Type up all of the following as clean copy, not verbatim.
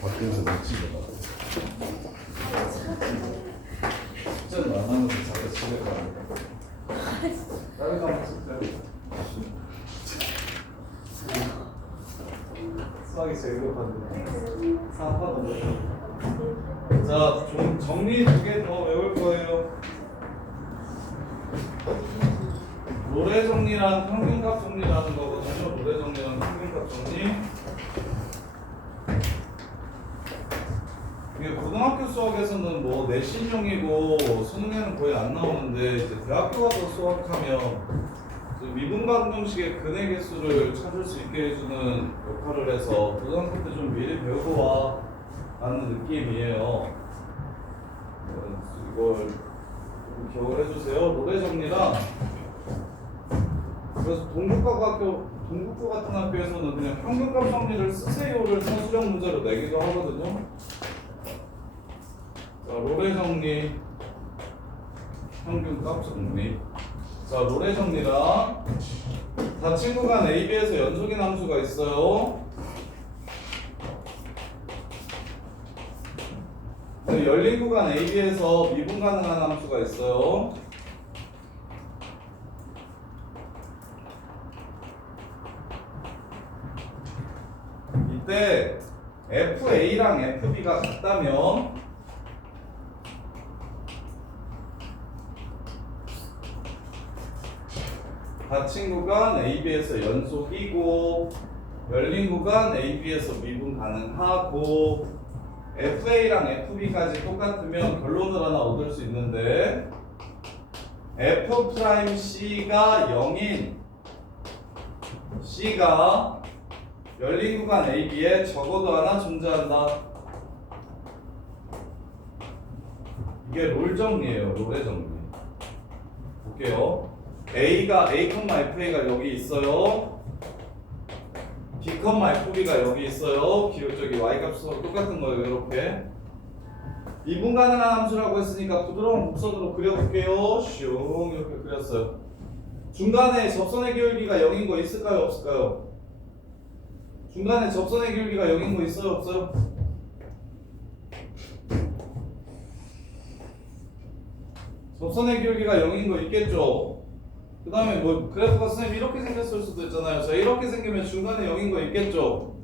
밖에서 멋지게 나. 숙제는 안 하면서 자꾸 집에 가는. 다른 과목 숙제. 수학이 제일 급한데. 사파도. 자, 좀 정리 2개 더 외울 거예요. 노래 정리랑 평균값 정리라는 거거든요. 노래 정리랑 평균값 정리. 이게 고등학교 수학에서는 뭐 내신용이고 수능에는 거의 안 나오는데 이제 대학교 가서 수학하면 미분반 공식의 근의 개수를 찾을 수 있게 해주는 역할을 해서 고등학교 때 좀 미리 배우고 와 라는 느낌이에요. 이걸 좀 기억을 해주세요. 노래 정리랑 그래서 동국고 같은 학교에서는 그냥 평균값 정리를 쓰세요를 서술형 문제로 내기도 하거든요. 자, 노래 정리, 평균값 정리. 자, 노래 정리랑 닫힌 구간 AB에서 연속인 함수가 있어요. 네, 열린 구간 AB에서 미분 가능한 함수가 있어요. 이때 FA랑 FB가 같다면 닫힌 구간 AB에서 연속이고 열린 구간 AB에서 미분 가능하고 FA랑 FB까지 똑같으면 결론을 하나 얻을 수 있는데 F'C가 0인 C가 열린 구간 AB에 적어도 하나 존재한다. 이게 롤 정리예요. 롤의 정리. 볼게요. A가 A, FA가 여기 있어요. B, FB가 여기 있어요. 저기 Y 값으로 똑같은 거예요. 이렇게 미분 가능한 함수라고 했으니까 부드러운 곡선으로 그려볼게요. 슝 이렇게 그렸어요. 중간에 접선의 기울기가 0인 거 있을까요? 없을까요? 중간에 접선의 기울기가 0인 거 있어요? 없어요? 접선의 기울기가 0인 거 있겠죠? 그 다음에 뭐 그래프가 선생님 이렇게 생겼을 수도 있잖아요. 자, 이렇게 생기면 중간에 0인 거 있겠죠?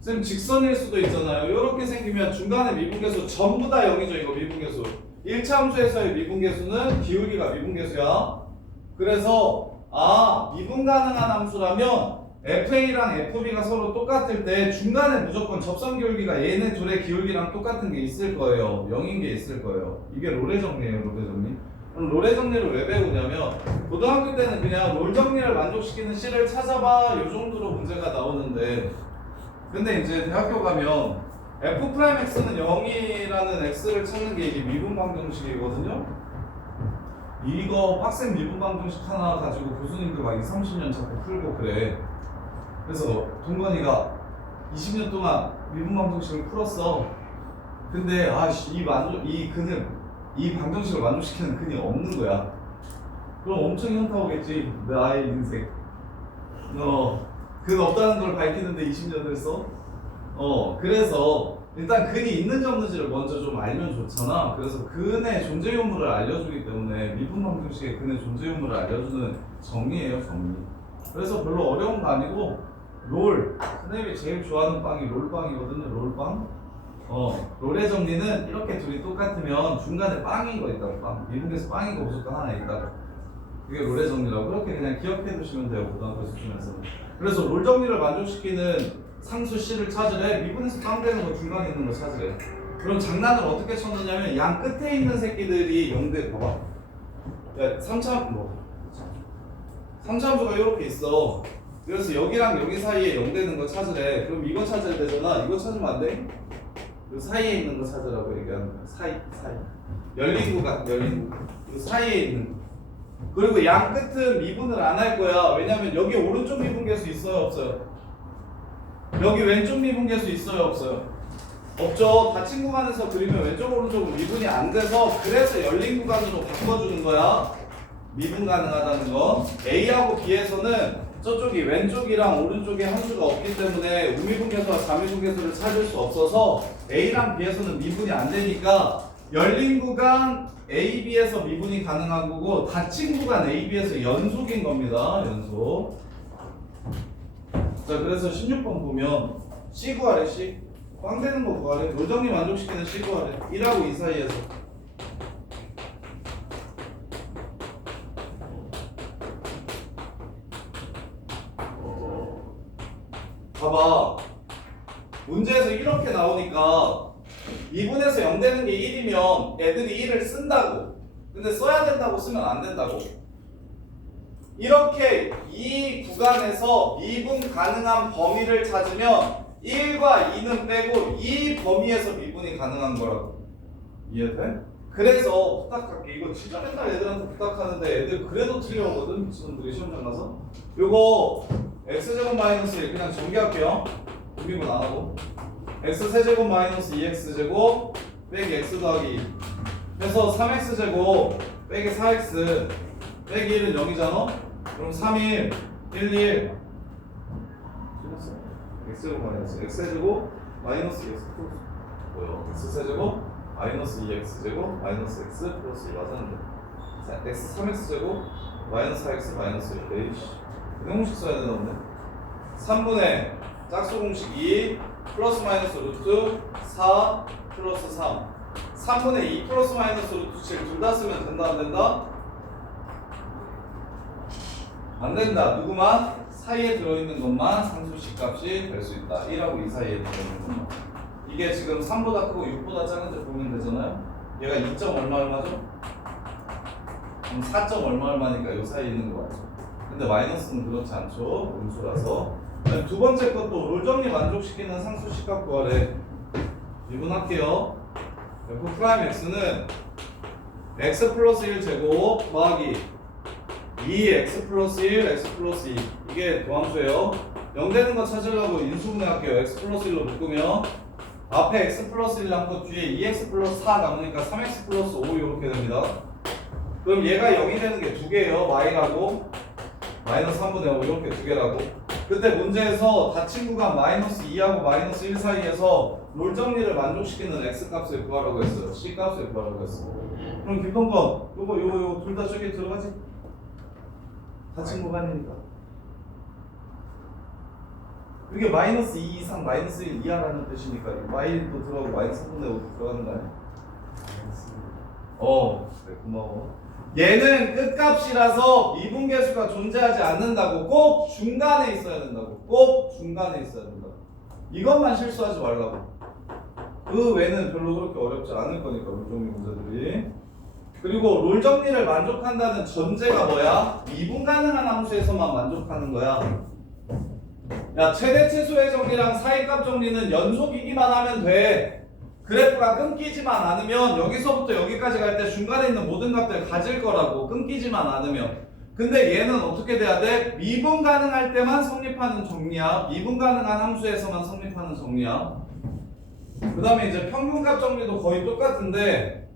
선생님 직선일 수도 있잖아요. 이렇게 생기면 중간에 미분계수 전부 다 0이죠. 이거 미분계수 1차 함수에서의 미분계수는 기울기가 미분계수야. 그래서 미분 가능한 함수라면 FA랑 FB가 서로 똑같을 때 중간에 무조건 접선 기울기가 얘네 둘의 기울기랑 똑같은 게 있을 거예요. 0인 게 있을 거예요. 이게 롤의 정리예요. 롤의 정리. 그럼 롤의 정리를 왜 배우냐면 고등학교 때는 그냥 롤 정리를 만족시키는 C를 찾아봐 요 정도로 문제가 나오는데 근데 이제 대학교 가면 F'X는 0이라는 X를 찾는 게 이게 미분 방정식이거든요. 이거 빡센 미분 방정식 하나 가지고 교수님들 막 20, 30년 자꾸 풀고 그래. 그래서 동건이가 20년 동안 미분 방정식을 풀었어. 근데 이 방정식을 만족시키는 근이 없는 거야. 그럼 엄청 현타 오겠지. 나의 인생. 근 없다는 걸 밝히는데 20년을 써? 그래서 일단 근이 있는지 없는지를 먼저 좀 알면 좋잖아. 그래서 근의 존재 유무를 알려주기 때문에 미분 방정식의 근의 존재 유무를 알려주는 정리예요, 정리. 그래서 별로 어려운 거 아니고 롤. 선생님이 제일 좋아하는 빵이 롤빵이거든요, 롤빵. 롤의 정리는 이렇게 둘이 똑같으면 중간에 빵인 거 있다고. 빵. 미분계수 빵인 거 무조건 하나 있다고. 그게 롤의 정리라고. 그렇게 그냥 기억해 두시면 돼요, 고등학교 수준에서는. 그래서 롤 정리를 만족시키는 상수 C를 찾으래. 미분에서 빵 되는 거 중간에 있는 거 찾으래. 그럼 장난을 어떻게 쳤느냐면 양 끝에 있는 새끼들이 0대 봐봐. 야, 3차 함수가 이렇게 있어. 그래서 여기랑 여기 사이에 0 되는 거 찾으래. 그럼 이거 찾아야 되잖아. 이거 찾으면 안 돼? 그 사이에 있는 거 찾으라고 얘기하는 거야. 사이. 열린 구간. 그 사이에 있는 거. 그리고 양 끝은 미분을 안 할 거야. 왜냐면 여기 오른쪽 미분계수 있어요? 없어요? 여기 왼쪽 미분계수 있어요? 없어요? 없죠. 닫힌 구간에서 그리면 왼쪽 오른쪽은 미분이 안 돼서 그래서 열린 구간으로 바꿔주는 거야. 미분 가능하다는 거. A하고 B에서는 저쪽이 왼쪽이랑 오른쪽에 함수가 없기 때문에 우미분계수와 자미분계수를 찾을 수 없어서 A랑 B에서는 미분이 안 되니까 열린 구간 A, B에서 미분이 가능한 거고 닫힌 구간 A, B에서 연속인 겁니다. 연속. 자, 그래서 16번 보면 C 구하래. C 꽝 되는 거 구하래. 요정리 만족시키는 C 구하래. 1하고 2 사이에서. 봐봐. 문제에서 이렇게 나오니까 2분에서 0 되는 게 1이면 애들이 1을 쓴다고. 근데 써야 된다고 쓰면 안 된다고. 이렇게 이 구간에서 미분 가능한 범위를 찾으면 1과 2는 빼고 이 범위에서 미분이 가능한 거라고. 이해돼? 그래서 부탁할게. 이거 진짜 맨날 애들한테 부탁하는데 애들 그래도 틀려오거든. 미친놈들이 시험장 가서. 요거 x제곱 마이너스 1 그냥 정리할게요. 미분 안 하고. x세제곱 마이너스 2x제곱 빼기 x 더하기 2 해서 3x제곱 빼기 4x 빼기 1은 0이잖아? 그럼 3, 1, 1, 1 틀렸어. x제곱 마이너스 x세제곱 마이너스 x 플러스 뭐야? x세제곱 마이너스 2x제곱 마이너스 x 플러스 2 맞았는데 x 3x제곱 마이너스 4x 마이너스 1 에이씨 공식 써야 되나 본데 3분의 짝수 공식 2 플러스 마이너스 루트 4 플러스 3 3분의 2 플러스 마이너스 루트 7 둘 다 쓰면 된다 안 된다? 안 된다. 누구만? 사이에 들어있는 것만 상수식 값이 될 수 있다. 1하고 2 사이에 들어있는 것만. 이게 지금 3보다 크고 6보다 작은지 보면 되잖아요. 얘가 2점 얼마 얼마죠? 그럼 4점 얼마 얼마니까 이 사이에 있는 거 맞죠? 근데 마이너스는 그렇지 않죠. 음수라서. 두 번째 것도 롤 정리 만족시키는 상수식 값 구하래. 미분할게요. f 프라임 x는 x 플러스 1 제곱 더하기 2x 플러스 1 x 플러스 2 이게 도함수예요. 0 되는 거 찾으려고 인수분해 할게요. x 플러스 1로 묶으면 앞에 x 플러스 1 남고 뒤에 2x 플러스 4 남으니까 3x 플러스 5 이렇게 됩니다. 그럼 얘가 0이 되는 게 두 개예요. y라고 마이너스 3분의 5 이렇게 두 개라고. 그때 문제에서 닫힌 구간 마이너스 2하고 마이너스 1 사이에서 롤 정리를 만족시키는 x 값을 구하라고 했어요. c 값을 구하라고 했어요. 그럼 김동건 요거 둘 다 저기 들어가지? 닫힌 구간이니까. 이게 마이너스 2 이상 마이너스 1 이하라는 뜻이니까 y도 들어가고 마이너스 3분의 5도 들어가는 거 아니야? 그래 고마워. 얘는 끝값이라서 미분계수가 존재하지 않는다고. 꼭 중간에 있어야 된다고. 꼭 중간에 있어야 된다고. 이것만 실수하지 말라고. 그 외는 별로 그렇게 어렵지 않을 거니까 롤정리 문제들이. 그리고 롤 정리를 만족한다는 전제가 뭐야? 미분 가능한 함수에서만 만족하는 거야. 야, 최대 최소의 정리랑 사이값 정리는 연속이기만 하면 돼. 그래프가 끊기지만 않으면 여기서부터 여기까지 갈 때 중간에 있는 모든 값들 가질 거라고. 끊기지만 않으면. 근데 얘는 어떻게 돼야 돼? 미분 가능할 때만 성립하는 정리야. 미분 가능한 함수에서만 성립하는 정리야. 그 다음에 이제 평균값 정리도 거의 똑같은데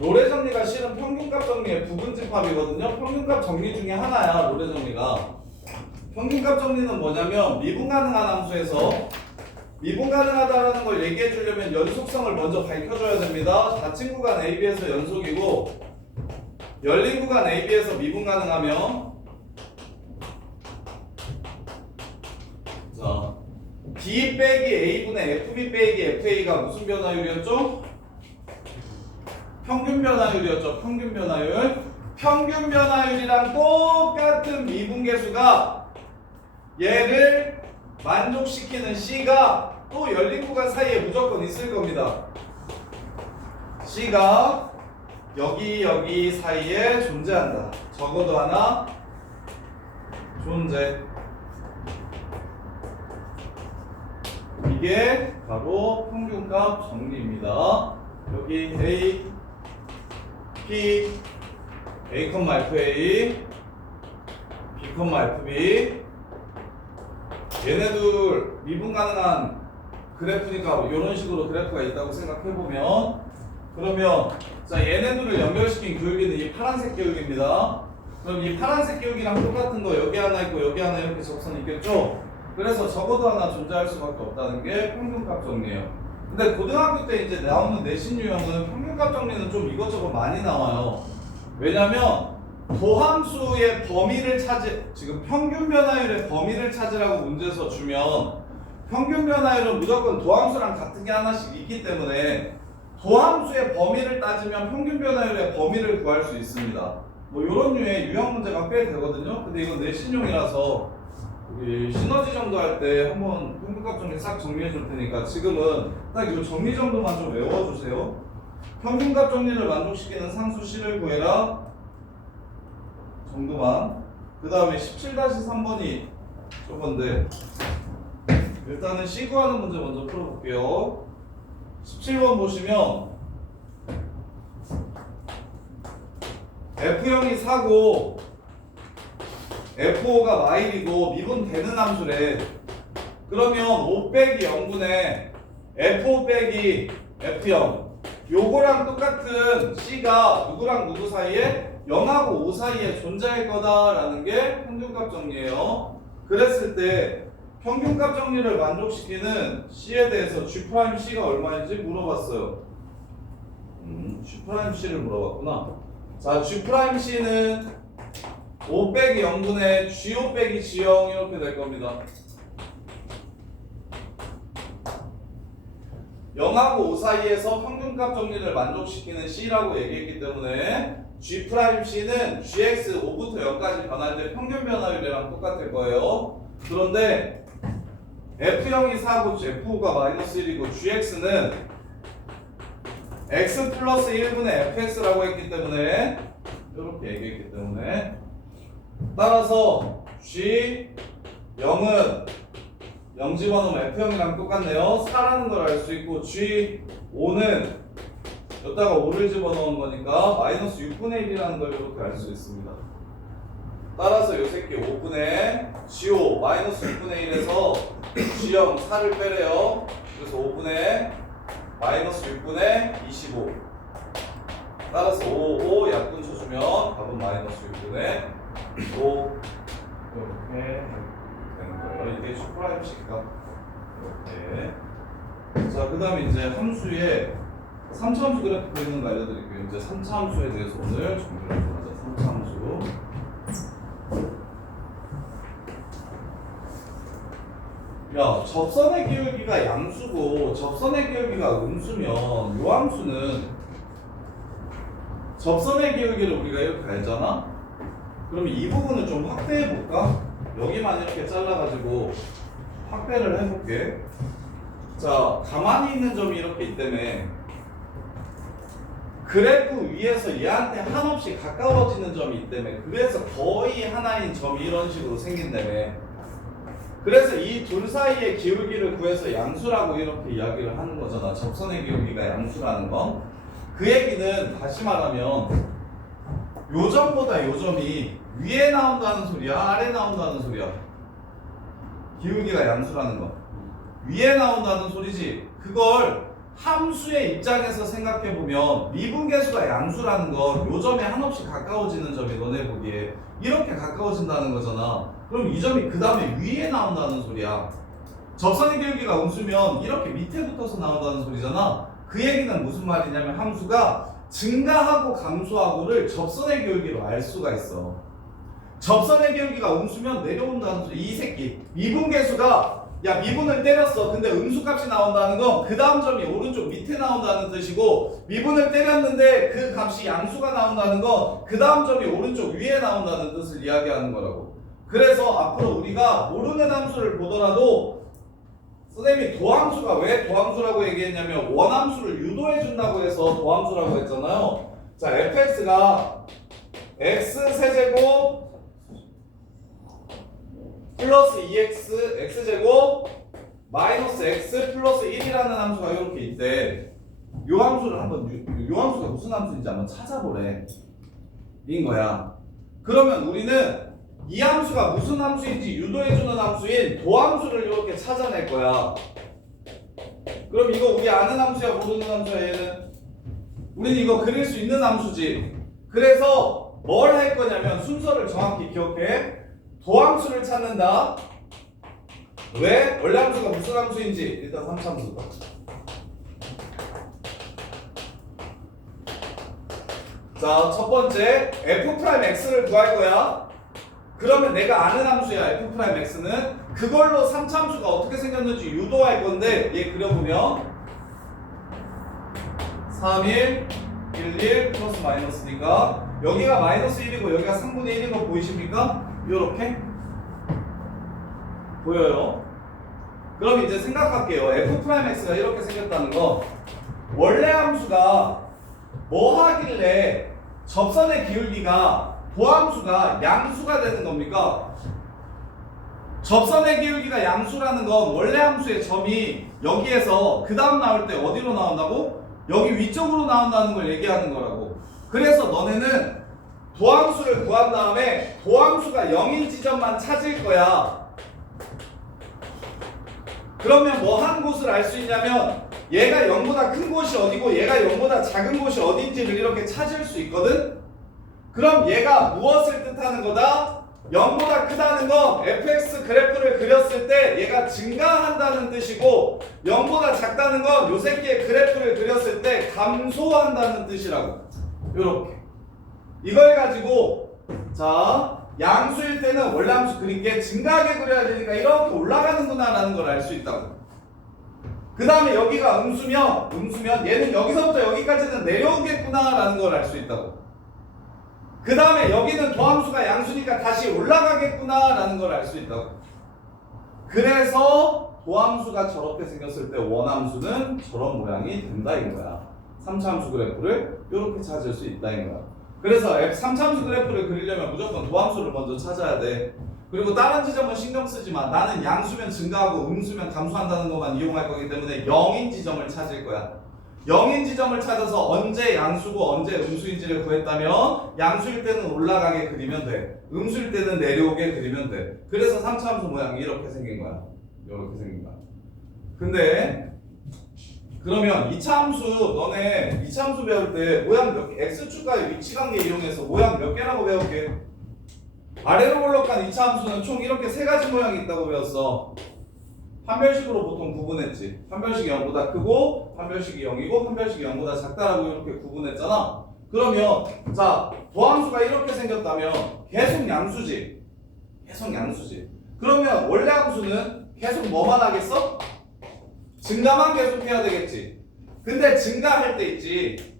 롤의 정리가 실은 평균값 정리의 부분집합이거든요. 평균값 정리 중에 하나야. 롤의 정리가. 평균값 정리는 뭐냐면 미분 가능한 함수에서 미분 가능하다라는 걸 얘기해 주려면 연속성을 먼저 밝혀줘야 됩니다. 닫힌 구간 AB에서 연속이고 열린 구간 AB에서 미분 가능하면 자 B 빼기 A분의 FB 빼기 FA가 무슨 변화율이었죠? 평균 변화율이었죠. 평균 변화율. 평균 변화율이랑 똑같은 미분계수가 얘를 만족시키는 C가 또 열린 구간 사이에 무조건 있을 겁니다. C가 여기 사이에 존재한다. 적어도 하나 존재. 이게 바로 평균값 정리입니다. 여기 A, P, A, FA, B, FB 얘네들 미분 가능한 그래프니까 이런 식으로 그래프가 있다고 생각해보면 그러면 자 얘네들을 연결시킨 교육이는 이 파란색 교육입니다. 그럼 이 파란색 기울기랑 똑같은 거 여기 하나 있고 여기 하나 이렇게 접선 있겠죠? 그래서 적어도 하나 존재할 수밖에 없다는 게 평균값 정리예요. 근데 고등학교 때 이제 나오는 내신 유형은 평균값 정리는 좀 이것저것 많이 나와요. 왜냐면 도함수의 범위를 지금 평균 변화율의 범위를 찾으라고 문제에서 주면 평균 변화율은 무조건 도함수랑 같은 게 하나씩 있기 때문에 도함수의 범위를 따지면 평균 변화율의 범위를 구할 수 있습니다. 뭐 이런 류의 유형 문제가 꽤 되거든요. 근데 이건 내신용이라서 우리 시너지 정도 할 때 한번 평균값 정리 싹 정리해 줄 테니까 지금은 딱 이 정리 정도만 좀 외워주세요. 평균값 정리를 만족시키는 상수 C를 구해라 정도만. 그 다음에 17-3번이 저건데 일단은 C 구하는 문제 먼저 풀어볼게요. 17번 보시면 F형이 4고 F5가 마일이고 미분되는 함수래. 그러면 5 빼기 0분의 F5 빼기 F0 요거랑 똑같은 C가 누구랑 누구 사이에 0하고 5 사이에 존재할 거다라는 게 평균값 정리예요. 그랬을 때 평균값 정리를 만족시키는 C에 대해서 G'C가 얼마인지 물어봤어요. G'C를 물어봤구나. 자, G'C는 5 빼기 0분의 G5 빼기 G0 이렇게 될 겁니다. 0하고 5 사이에서 평균값 정리를 만족시키는 C라고 얘기했기 때문에 G'C는 GX 5부터 0까지 변할 때 평균 변화율이랑 똑같을 거예요. 그런데 F형이 4고 F5가 마이너스 1이고 GX는 X 플러스 1분의 FX라고 했기 때문에 이렇게 얘기했기 때문에 따라서 G0은 0 집어넣으면 F형이랑 똑같네요. 4라는 걸 알 수 있고 G5는 여기다가 5를 집어넣은 거니까 마이너스 6분의 1이라는 걸 이렇게 알 수 있습니다. 따라서 이 새끼 5분의 G5 마이너스 6분의 1에서 G0 4를 빼래요. 그래서 5분의 마이너스 6분의 25 따라서 5 약분 쳐주면 답은 마이너스 6분의 5 이렇게 되는 거예요. 이게 G'C가 이렇게. 자, 그 다음에 이제 함수에 3차 함수 그래프 그리는 거 알려드릴게요. 이제 3차 함수에 대해서 오늘 정리를 좀 하자. 3차 함수. 야, 접선의 기울기가 양수고 접선의 기울기가 음수면 요 함수는 접선의 기울기를 우리가 이렇게 알잖아? 그러면 이 부분을 좀 확대해 볼까? 여기만 이렇게 잘라가지고 확대를 해볼게. 자, 가만히 있는 점이 이렇게 있다며. 그래프 위에서 얘한테 한없이 가까워지는 점이 있다며. 그래서 거의 하나인 점이 이런 식으로 생긴다며. 그래서 이 둘 사이의 기울기를 구해서 양수라고 이렇게 이야기를 하는 거잖아. 접선의 기울기가 양수라는 건. 그 얘기는 다시 말하면 요 점보다 요 점이 위에 나온다는 소리야? 아래 나온다는 소리야? 기울기가 양수라는 거. 위에 나온다는 소리지. 그걸 함수의 입장에서 생각해보면 미분계수가 양수라는 건 요 점에 한없이 가까워지는 점이 너네 보기에 이렇게 가까워진다는 거잖아. 그럼 이 점이 그 다음에 위에 나온다는 소리야. 접선의 기울기가 음수면 이렇게 밑에 붙어서 나온다는 소리잖아. 그 얘기는 무슨 말이냐면 함수가 증가하고 감소하고를 접선의 기울기로 알 수가 있어. 접선의 기울기가 음수면 내려온다는 소리. 이 새끼 미분계수가 야 미분을 때렸어. 근데 음수값이 나온다는 건 그 다음 점이 오른쪽 밑에 나온다는 뜻이고, 미분을 때렸는데 그 값이 양수가 나온다는 건 그 다음 점이 오른쪽 위에 나온다는 뜻을 이야기하는 거라고. 그래서 앞으로 우리가 모르는 함수를 보더라도 선생님이 도함수가 왜 도함수라고 얘기했냐면 원함수를 유도해준다고 해서 도함수라고 했잖아요. 자, fx가 x세제곱 플러스 2x x제곱 마이너스 x 플러스 1이라는 함수가 이렇게 있대. 요 함수를 한번 요 함수가 무슨 함수인지 한번 찾아보래. 인 거야. 그러면 우리는 이 함수가 무슨 함수인지 유도해주는 함수인 도함수를 이렇게 찾아낼 거야. 그럼 이거 우리 아는 함수야 모르는 함수야 얘는? 우리는 이거 그릴 수 있는 함수지. 그래서 뭘 할 거냐면 순서를 정확히 기억해. 도함수를 찾는다. 왜? 원래 함수가 무슨 함수인지 일단 3차함수다. 자, 첫 번째 f'x를 구할 거야. 그러면 내가 아는 함수야. f'x는 그걸로 3차함수가 어떻게 생겼는지 유도할 건데 얘 그려보면 3, 1, 1, 1 플러스 마이너스니까 여기가 마이너스 1이고 여기가 3분의 1인 거 보이십니까? 요렇게 보여요. 그럼 이제 생각할게요. f'x가 이렇게 생겼다는 거 원래 함수가 뭐 하길래 접선의 기울기가 도함수가 양수가 되는 겁니까? 접선의 기울기가 양수라는 건 원래 함수의 점이 여기에서 그 다음 나올 때 어디로 나온다고? 여기 위쪽으로 나온다는 걸 얘기하는 거라고. 그래서 너네는 도함수를 구한 다음에 도함수가 0인 지점만 찾을 거야. 그러면 뭐 한 곳을 알 수 있냐면 얘가 0보다 큰 곳이 어디고 얘가 0보다 작은 곳이 어딘지를 이렇게 찾을 수 있거든? 그럼 얘가 무엇을 뜻하는 거다? 0보다 크다는 건 fx 그래프를 그렸을 때 얘가 증가한다는 뜻이고 0보다 작다는 건 요 새끼의 그래프를 그렸을 때 감소한다는 뜻이라고. 요렇게 이걸 가지고 자 양수일 때는 원래 함수 그린 게 증가하게 그려야 되니까 이렇게 올라가는구나 라는 걸 알 수 있다고. 그 다음에 여기가 음수면 얘는 여기서부터 여기까지는 내려오겠구나 라는 걸 알 수 있다고. 그 다음에 여기는 도함수가 양수니까 다시 올라가겠구나 라는 걸 알 수 있다고. 그래서 도함수가 저렇게 생겼을 때 원함수는 저런 모양이 된다 이거야. 3차함수 그래프를 이렇게 찾을 수 있다 이거야. 그래서 3차함수 그래프를 그리려면 무조건 도함수를 먼저 찾아야 돼. 그리고 다른 지점은 신경 쓰지 마. 나는 양수면 증가하고 음수면 감소한다는 것만 이용할 거기 때문에 0인 지점을 찾을 거야. 0인 지점을 찾아서 언제 양수고 언제 음수인지를 구했다면 양수일 때는 올라가게 그리면 돼. 음수일 때는 내려오게 그리면 돼. 그래서 3차함수 모양이 이렇게 생긴 거야. 이렇게 생긴 거야. 근데 그러면 2차함수 너네 2차함수 배울 때 모양 몇 개, x축과의 위치관계 이용해서 모양 몇 개라고 배울게? 아래로 볼록한 2차함수는 총 이렇게 세 가지 모양이 있다고 배웠어. 판별식으로 보통 구분했지. 판별식이 0보다 크고 판별식이 0이고 판별식이 0보다 작다라고 이렇게 구분했잖아. 그러면 자 도함수가 이렇게 생겼다면 계속 양수지. 계속 양수지. 그러면 원래 함수는 계속 뭐만 하겠어? 증가만 계속 해야 되겠지. 근데 증가할 때 있지.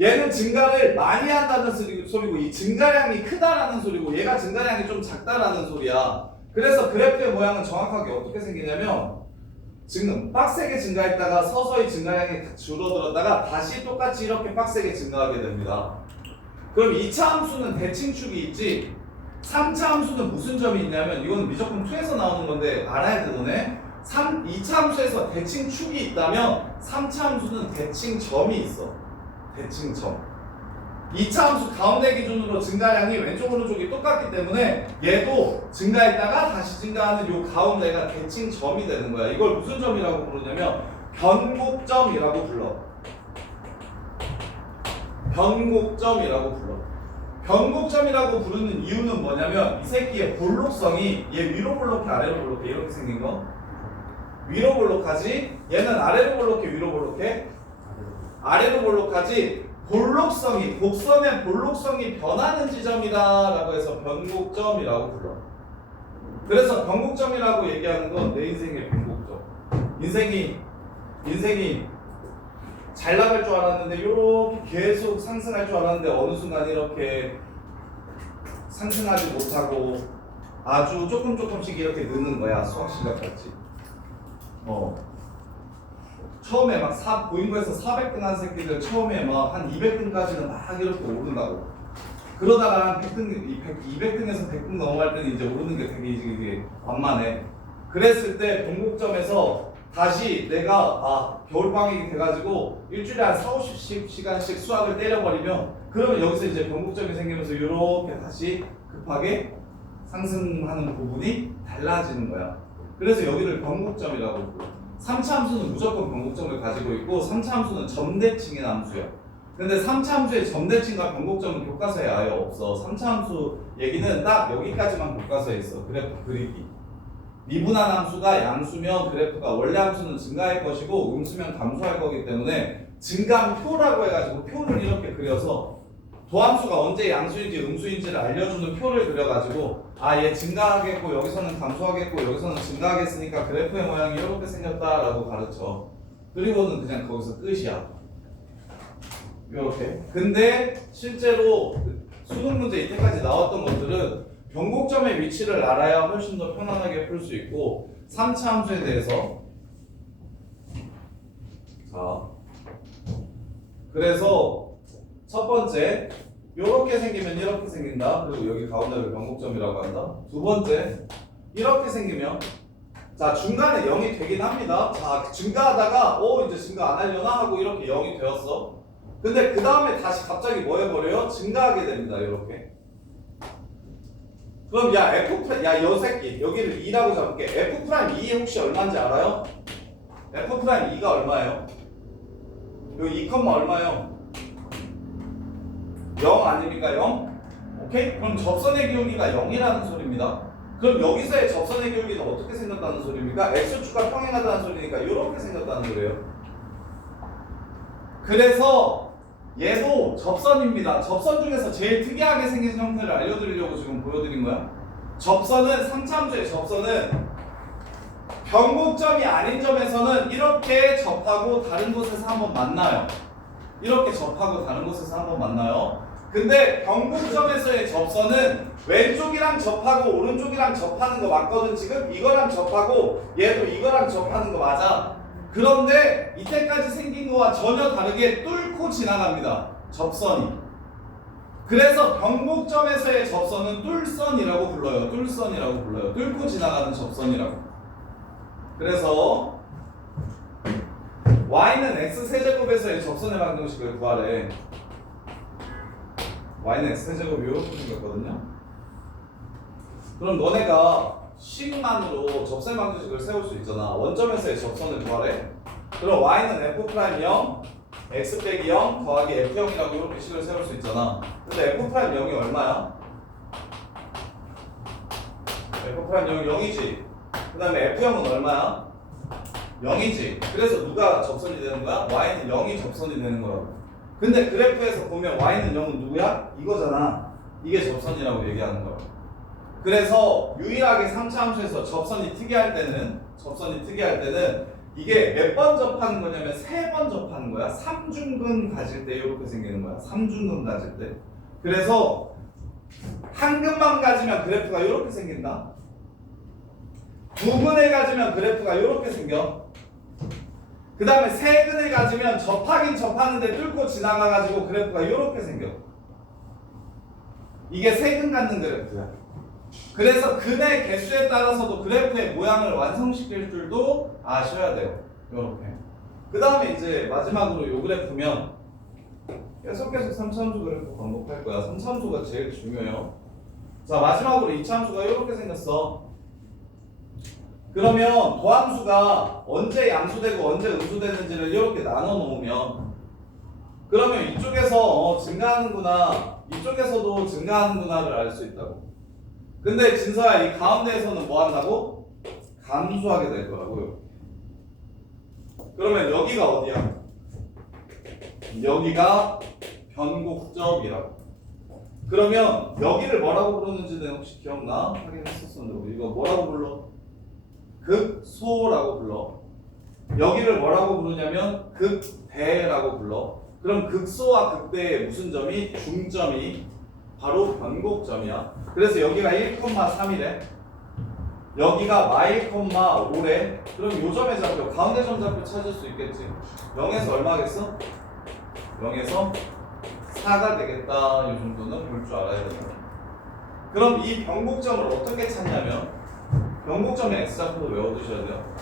얘는 증가를 많이 한다는 소리고 이 증가량이 크다라는 소리고 얘가 증가량이 좀 작다라는 소리야. 그래서 그래프의 모양은 정확하게 어떻게 생기냐면 지금 빡세게 증가했다가 서서히 증가량이 줄어들었다가 다시 똑같이 이렇게 빡세게 증가하게 됩니다. 그럼 2차 함수는 대칭축이 있지 3차 함수는 무슨 점이 있냐면 이건 무조건 2에서 나오는 건데 알아야 돼 너네. 2차 함수에서 대칭축이 있다면 3차 함수는 대칭점이 있어. 대칭점. 2차 함수 가운데 기준으로 증가량이 왼쪽 오른쪽이 똑같기 때문에 얘도 증가했다가 다시 증가하는 요 가운데가 대칭점이 되는 거야. 이걸 무슨 점이라고 부르냐면 변곡점이라고 불러. 변곡점이라고 불러. 변곡점이라고 부르는 이유는 뭐냐면 이 새끼의 볼록성이 얘 위로 볼록해 아래로 볼록해 이렇게 생긴 거. 위로 볼록하지 얘는 아래로 볼록해 위로 볼록해 아래로 볼록하지. 볼록성이 곡선의 볼록성이 변하는 지점이다 라고 해서 변곡점이라고 불러. 그래서 변곡점이라고 얘기하는 건 내 인생의 변곡점. 인생이 잘 나갈 줄 알았는데 이렇게 계속 상승할 줄 알았는데 어느 순간 이렇게 상승하지 못하고 아주 조금씩 이렇게 느는 거야. 수학 실력 같이. 처음에 막 고인고에서 400등 한 새끼들 처음에 막 한 200등까지는 막 이렇게 오른다고. 그러다가 한 100등, 200등에서 100등 넘어갈 때는 이제 오르는 게 되게 이게 완만해. 그랬을 때 변곡점에서 다시 내가 겨울방학이 돼가지고 일주일에 한 40-50시간씩 수학을 때려버리면 그러면 여기서 이제 변곡점이 생기면서 이렇게 다시 급하게 상승하는 부분이 달라지는 거야. 그래서 여기를 변곡점이라고 불러. 3차 함수는 무조건 변곡점을 가지고 있고 3차 함수는 점대칭의 함수야. 근데 3차 함수의 점대칭과 변곡점은 교과서에 아예 없어. 3차 함수 얘기는 딱 여기까지만 교과서에 있어. 그래프 그리기. 미분한 함수가 양수면 그래프가 원래 함수는 증가할 것이고 음수면 감소할 거기 때문에 증감표라고 해가지고 표를 이렇게 그려서 도함수가 언제 양수인지 음수인지를 알려주는 표를 그려가지고 아 얘 증가하겠고 여기서는 감소하겠고 여기서는 증가하겠으니까 그래프의 모양이 이렇게 생겼다라고 가르쳐. 그리고는 그냥 거기서 끝이야. 이렇게. 근데 실제로 수능 문제 이때까지 나왔던 것들은 변곡점의 위치를 알아야 훨씬 더 편안하게 풀 수 있고 3차 함수에 대해서 자 그래서 첫 번째 이렇게 생기면 이렇게 생긴다. 그리고 여기 가운데를 변곡점이라고 한다. 두 번째 이렇게 생기면 자 중간에 0이 되긴 합니다. 자 증가하다가 이제 증가 안 하려나 하고 이렇게 0이 되었어. 근데 그 다음에 다시 갑자기 뭐 해버려요? 증가하게 됩니다. 이렇게. 그럼 야 요 새끼 여기를 2라고 잡을게. F'2 혹시 얼마인지 알아요? F'2가 얼마예요? 여기 2, 얼마예요? 0 아닙니까? 0? 오케이? 그럼 접선의 기울기가 0이라는 소리입니다. 그럼 여기서의 접선의 기울기는 어떻게 생겼다는 소리입니까? X축과 평행하다는 소리니까 이렇게 생겼다는 소리예요. 그래서 얘도 접선입니다. 접선 중에서 제일 특이하게 생긴 형태를 알려드리려고 지금 보여드린 거야. 접선은 3차 함수의 접선은 변곡점이 아닌 점에서는 이렇게 접하고 다른 곳에서 한번 만나요. 이렇게 접하고 다른 곳에서 한번 만나요. 근데 변곡점에서의 접선은 왼쪽이랑 접하고 오른쪽이랑 접하는 거 맞거든. 지금 이거랑 접하고 얘도 이거랑 접하는 거 맞아. 그런데 이때까지 생긴 거와 전혀 다르게 뚫고 지나갑니다. 접선이. 그래서 변곡점에서의 접선은 뚫선이라고 불러요. 뚫선이라고 불러요. 뚫고 지나가는 접선이라고. 그래서 y는 x세제곱에서의 접선의 방정식을 구하래. y는 x세제곱이 이렇게 생겼거든요. 그럼 너네가 식만으로 접선의 방정식을 세울 수 있잖아. 원점에서의 접선을 구하래. 그럼 y는 f'0 x 빼기 0 더하기 f0이라고 이렇게 식을 세울 수 있잖아. 근데 f'0이 얼마야? f'0이 0이지. 그 다음에 f0은 얼마야? 0이지. 그래서 누가 접선이 되는 거야? y는 0이 접선이 되는 거라고. 근데 그래프에서 보면 y는 0은 누구야? 이거잖아. 이게 접선이라고 얘기하는 거야. 그래서 유일하게 3차 함수에서 접선이 특이할 때는 이게 몇 번 접하는 거냐면 3번 접하는 거야. 3중근 가질 때 이렇게 생기는 거야. 3중근 가질 때. 그래서 한 근만 가지면 그래프가 이렇게 생긴다. 두 근을 가지면 그래프가 이렇게 생겨. 그 다음에 세 근을 가지면 접하긴 접하는데 뚫고 지나가가지고 그래프가 이렇게 생겨. 이게 세 근 갖는 그래프야. 그래서 근의 개수에 따라서도 그래프의 모양을 완성시킬 줄도 아셔야 돼요. 이렇게. 그 다음에 이제 마지막으로 요 그래프면 계속 3차 함수 그래프 반복할 거야. 3차 함수가 제일 중요해요. 자 마지막으로 2차 함수가 이렇게 생겼어. 그러면 도함수가 언제 양수되고 언제 음수되는지를 이렇게 나눠 놓으면 그러면 이쪽에서 증가하는구나 이쪽에서도 증가하는구나를 알 수 있다고. 근데 진서야 이 가운데에서는 뭐 한다고? 감소하게 될 거라고요. 그러면 여기가 어디야? 여기가 변곡점이라고. 그러면 여기를 뭐라고 부르는지는 혹시 기억나? 하긴 했었었는데 우리 이거 뭐라고 불러? 극소라고 불러. 여기를 뭐라고 부르냐면 극대라고 불러. 그럼 극소와 극대의 무슨 점이? 중점이 바로 변곡점이야. 그래서 여기가 1,3이래. 여기가 -1,5래. 그럼 요 점의 좌표, 가운데 점 좌표 찾을 수 있겠지. 0에서 얼마겠어? 0에서 4가 되겠다. 이 정도는 볼 줄 알아야 된다. 그럼 이 변곡점을 어떻게 찾냐면 변곡점의 x좌표도 외워두셔야 돼요.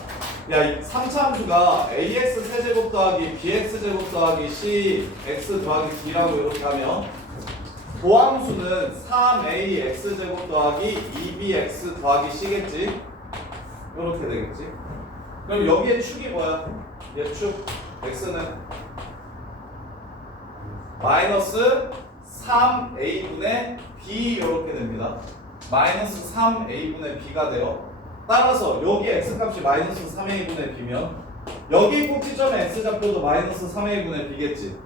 야, 이 3차 함수가 ax 세제곱 더하기 bx 제곱 더하기 c x 더하기 d라고 이렇게 하면 도함수는 3ax 제곱 더하기 2bx 더하기 c겠지? 이렇게 되겠지? 그럼 여기에 축이 뭐야? 얘 축 x는 마이너스 3a분의 b 이렇게 됩니다. 마이너스 3a분의 b가 돼요. 따라서 여기 x값이 마이너스 3a분의 b면 여기 꼭지점의 x좌표도 마이너스 3a분의 b겠지.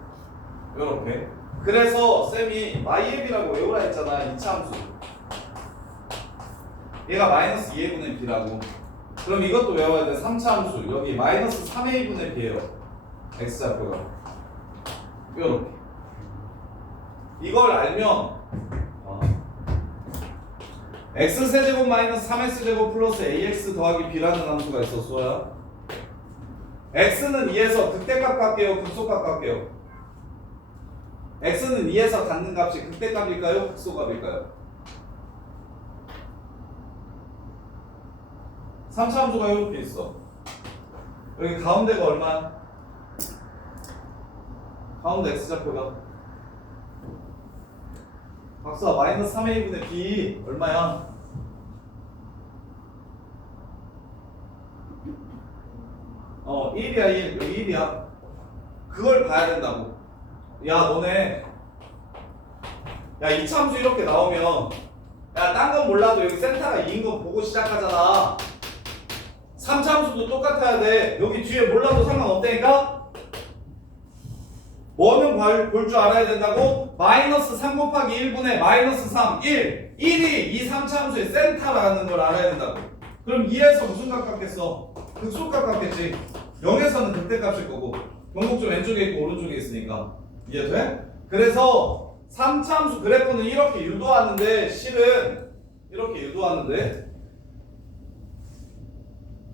이렇게. 그래서 쌤이 y앱이라고 외우라 했잖아. 이차함수. 얘가 마이너스 2a분의 b라고. 그럼 이것도 외워야 돼. 3차함수. 여기 마이너스 3a분의 b예요. x좌표가. 이렇게. 이걸 알면 x세제곱 마이너스 3x제곱 플러스 ax 더하기 b라는 함수가 있어. 수아야. x는 2에서 극대값 같게요? 극소값 같게요? x는 2에서 갖는 값이 극대값일까요? 극소값일까요? 3차 함수가 이렇게 있어. 여기 가운데가 얼마야? 가운데 x좌표가 박수아 마이너스 3a분의 b 얼마야? 어 1이야 1 여기 1이야. 그걸 봐야 된다고. 야 너네 야 이차함수 이렇게 나오면 야 딴 건 몰라도 여기 센터가 2인 거 보고 시작하잖아. 3차함수도 똑같아야 돼. 여기 뒤에 몰라도 상관없다니까? 뭐는 볼 줄 알아야 된다고? 마이너스 3 곱하기 1분의 마이너스 3 1 1이 이 3차함수의 센터라는 걸 알아야 된다고. 그럼 2에서 무슨 값 같겠어? 극소값 같겠지. 0에서는 극대값일 거고 변곡점 왼쪽에 있고 오른쪽에 있으니까. 이해돼? 그래서 3차함수 그래프는 이렇게 유도하는데 실은 이렇게 유도하는데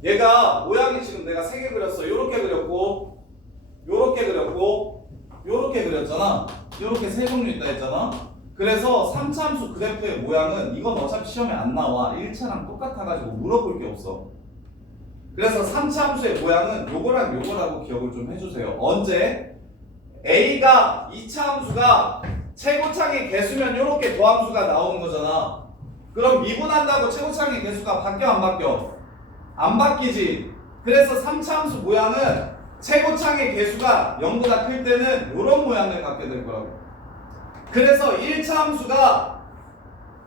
얘가 모양이 지금 내가 3개 그렸어. 요렇게 그렸고 요렇게 그렸고 요렇게 그렸잖아. 요렇게 세 종류 있다 했잖아. 그래서 3차함수 그래프의 모양은 이건 어차피 시험에 안 나와. 1차랑 똑같아가지고 물어볼 게 없어. 그래서 3차함수의 모양은 요거랑 요거라고 기억을 좀 해주세요. 언제? A가 2차함수가 최고창의 개수면 요렇게 도함수가 나오는 거잖아. 그럼 미분한다고 최고창의 개수가 바뀌어 안 바뀌어? 안 바뀌지. 그래서 3차함수 모양은 최고창의 개수가 0보다 클 때는 요런 모양을 갖게 될 거라고. 그래서 1차함수가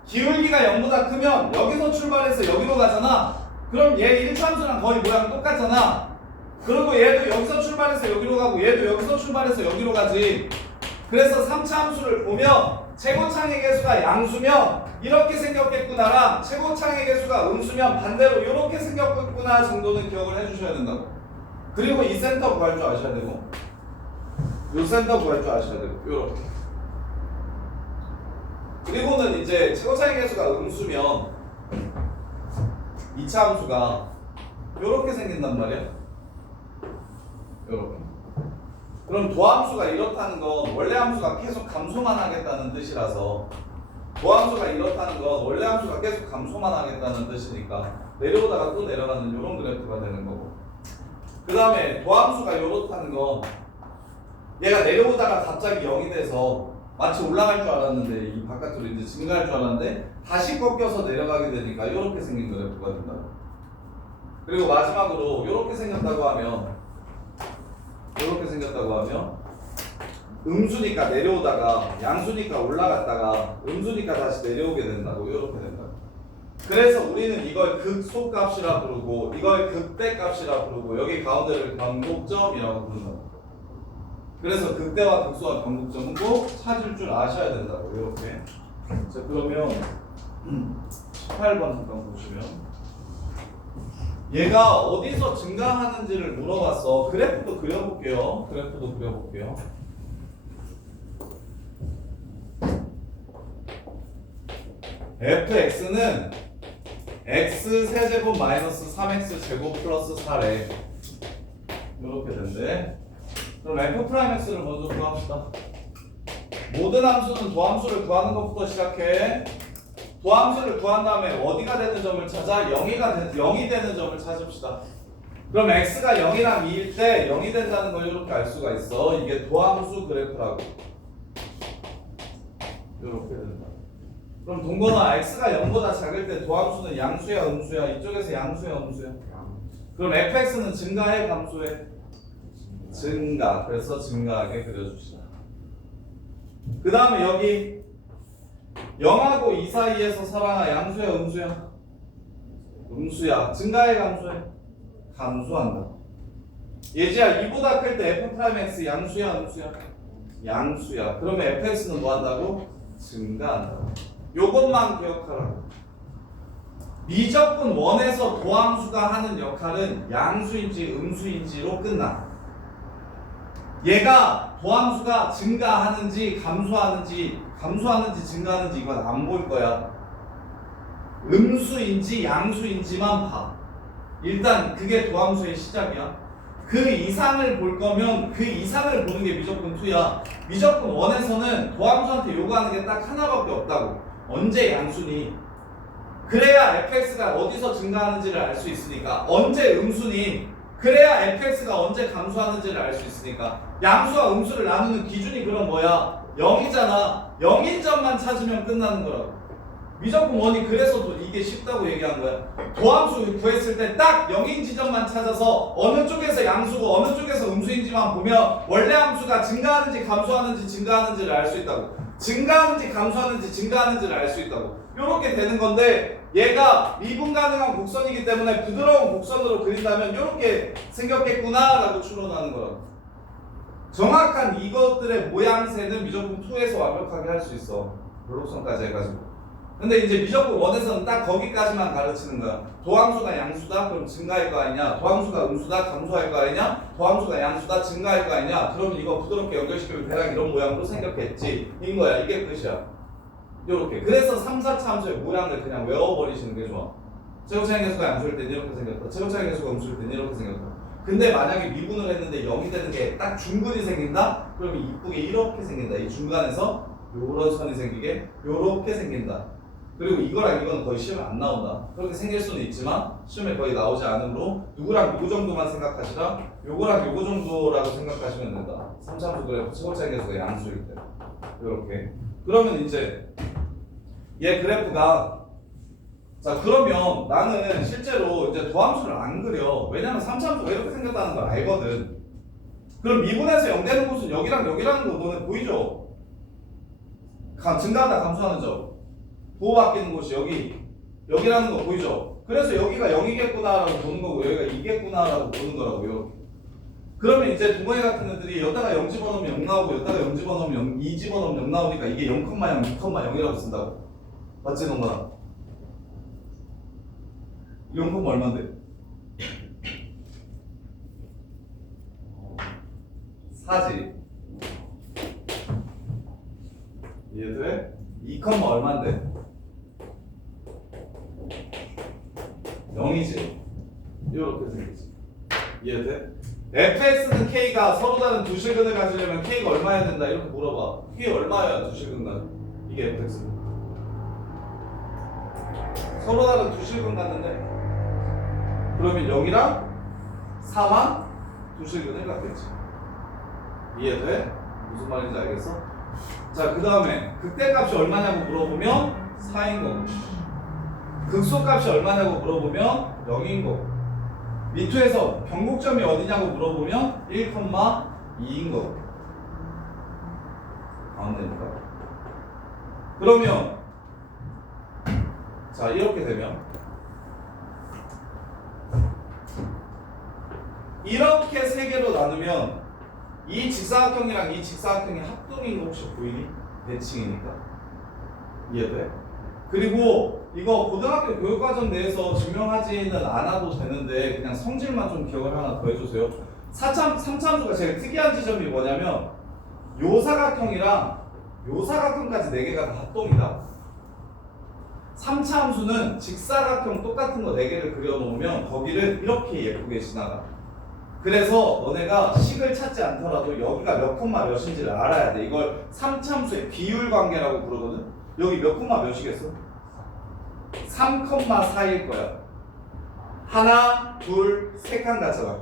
기울기가 0보다 크면 여기서 출발해서 여기로 가잖아. 그럼 얘 1차함수랑 거의 모양 똑같잖아. 그리고 얘도 여기서 출발해서 여기로 가고 얘도 여기서 출발해서 여기로 가지. 그래서 3차함수를 보면 최고창의 개수가 양수면 이렇게 생겼겠구나랑 최고창의 개수가 음수면 반대로 이렇게 생겼겠구나 정도는 기억을 해주셔야 된다고. 그리고 이 센터 구할 줄 아셔야 되고 이 센터 구할 줄 아셔야 되고 이렇게. 그리고는 이제 최고창의 개수가 음수면 2차 함수가 이렇게 생긴단 말이야. 이렇게. 그럼 도함수가 이렇다는 건 원래 함수가 계속 감소만 하겠다는 뜻이라서 도함수가 이렇다는 건 원래 함수가 계속 감소만 하겠다는 뜻이니까 내려오다가 또 내려가는 이런 그래프가 되는 거고. 그 다음에 도함수가 이렇다는 건 얘가 내려오다가 갑자기 0이 돼서 마치 올라갈 줄 알았는데 이 바깥으로 이제 증가할 줄 알았는데 다시 꺾여서 내려가게 되니까 이렇게 생긴 그래프가 된다. 그리고 마지막으로 이렇게 생겼다고 하면 이렇게 생겼다고 하면 음수니까 내려오다가 양수니까 올라갔다가 음수니까 다시 내려오게 된다고. 이렇게 된다. 그래서 우리는 이걸 극소값이라 부르고 이걸 극대값이라 부르고 여기 가운데를 변곡점이라고 부른다. 그래서 극대와 극소와 변곡점은 꼭 찾을 줄 아셔야 된다고. 이렇게. 자 그러면 18번 잠깐 보시면 얘가 어디서 증가하는지를 물어봤어. 그래프도 그려볼게요. 그래프도 그려볼게요. fx는 x 세제곱 마이너스 3x 제곱 플러스 4래. 이렇게 된대. 그럼 f'x를 먼저 구합시다. 모든 함수는 도함수를 구하는 것부터 시작해. 도함수를 구한 다음에 어디가 되는 점을 찾아? 0이 되는 점을 찾읍시다. 그럼 x가 0이랑 2일 때 0이 된다는 걸 이렇게 알 수가 있어. 이게 도함수 그래프라고. 이렇게 된다. 그럼 동건아 x가 0보다 작을 때 도함수는 양수야 음수야? 이쪽에서 양수야 음수야? 그럼 fx는 증가해 감소해? 증가. 그래서 증가하게 그려줍시다. 그 다음에 여기 0하고 2 사이에서 살아 양수야 음수야? 음수야. 증가해 감소해? 감소한다. 예지야 2보다 클 때 f'x 양수야 음수야? 양수야. 그러면 fx는 뭐 한다고? 증가한다. 요것만 기억하라고. 미적분 원에서 도함수가 하는 역할은 양수인지 음수인지로 끝나. 얘가 도함수가 증가하는지 감소하는지 증가하는지 이건 안 볼 거야. 음수인지 양수인지만 봐. 일단 그게 도함수의 시작이야. 그 이상을 볼 거면 그 이상을 보는 게 미적분 2야. 미적분 1에서는 도함수한테 요구하는 게 딱 하나밖에 없다고. 언제 양수니? 그래야 fx가 어디서 증가하는지를 알 수 있으니까. 언제 음수니? 그래야 fx가 언제 감소하는지를 알 수 있으니까. 양수와 음수를 나누는 기준이 그럼 뭐야? 0이잖아. 0인 점만 찾으면 끝나는 거라고. 미적분 1이 그래서 이게 쉽다고 얘기한 거야. 도함수 구했을 때 딱 0인 지점만 찾아서 어느 쪽에서 양수고 어느 쪽에서 음수인지만 보면 원래 함수가 증가하는지 감소하는지 증가하는지를 알 수 있다고. 증가하는지 감소하는지 증가하는지를 알 수 있다고. 요렇게 되는 건데 얘가 미분 가능한 곡선이기 때문에 부드러운 곡선으로 그린다면 요렇게 생겼겠구나 라고 추론하는 거라고. 정확한 이것들의 모양새는 미적분 2에서 완벽하게 할 수 있어. 블록선까지 해가지고. 근데 이제 미적분 1에서는 딱 거기까지만 가르치는 거야. 도함수가 양수다? 그럼 증가할 거 아니냐? 도함수가 음수다? 감소할 거 아니냐? 도함수가 양수다? 증가할 거 아니냐? 그럼 이거 부드럽게 연결시키면 대략 이런 모양으로 생겼겠지. 인 거야. 이게 끝이야. 요렇게. 그래서 3, 4차 함수의 모양을 그냥 외워버리시는 게 좋아. 최고차의 개수가 양수일 땐 이렇게 생겼다. 최고차의 개수가 음수일 땐 이렇게 생겼다. 근데 만약에 미분을 했는데 0이 되는 게 딱 중근이 생긴다? 그러면 이쁘게 이렇게 생긴다. 이 중간에서 요런 선이 생기게 요렇게 생긴다. 그리고 이거랑 이거는 거의 시험에 안 나온다. 그렇게 생길 수는 있지만 시험에 거의 나오지 않으므로 누구랑 누구 정도만 생각하시라. 요거랑 요거 정도라고 생각하시면 된다. 3차함수 그래프 최고차의 개수가 양수일 때 요렇게. 그러면 이제 얘 그래프가 자 그러면 나는 실제로 이제 도함수를 안 그려. 왜냐면 3차함수가 이렇게 생겼다는 걸 알거든. 그럼 미분에서 0 되는 곳은 여기랑 여기라는 거 너네 보이죠? 증가하다 감소하는 점. 도호 바뀌는 곳이 여기라는 거 보이죠? 그래서 여기가 0이겠구나라고 보는 거고 여기가 2겠구나라고 보는 거라고요. 그러면 이제 동호회 같은 애들이 여기다가 0 집어넣으면 0 나오고 여기다가 0 집어넣으면 0, 2 집어넣으면 0 나오니까 이게 0,0, 2,0이라고 쓴다고. 맞지 동건아? 0, 얼만데? 4지. 이해돼? 2, 얼만데? 0이지. 이렇게 생기지. 이해돼? fx는 k가 서로 다른 두 실근을 가지려면 k가 얼마여야 된다 이렇게 물어봐. k 얼마여야 두 실근 가져? 이게 fx. 서로 다른 두 실근 갔는데 그러면 0이랑 4만 두 실근을 갖겠지. 이해돼? 무슨 말인지 알겠어? 자, 그 다음에 극대값이 얼마냐고 물어보면 4인 거고 극소값이 얼마냐고 물어보면 0인 거고 미투에서 변곡점이 어디냐고 물어보면 1,2인 거고 안 되니까. 그러면 자 이렇게 되면 이렇게 세 개로 나누면 이 직사각형이랑 이 직사각형이 합동인 거 혹시 보이니? 대칭이니까. 이해돼? 그리고 이거 고등학교 교육과정 내에서 증명하지는 않아도 되는데 그냥 성질만 좀 기억을 하나 더 해주세요. 3차함수가 제일 특이한 지점이 뭐냐면 요 사각형이랑 요 사각형까지 4개가 다 합동이다. 3차함수는 직사각형 똑같은 거 4개를 그려놓으면 거기를 이렇게 예쁘게 지나가. 그래서 너네가 식을 찾지 않더라도 여기가 몇 콤마 몇인지를 알아야 돼. 이걸 3차함수의 비율 관계라고 부르거든. 여기 몇 콤마 몇이겠어? 3,4일 거야. 하나, 둘, 세 칸 같잖아.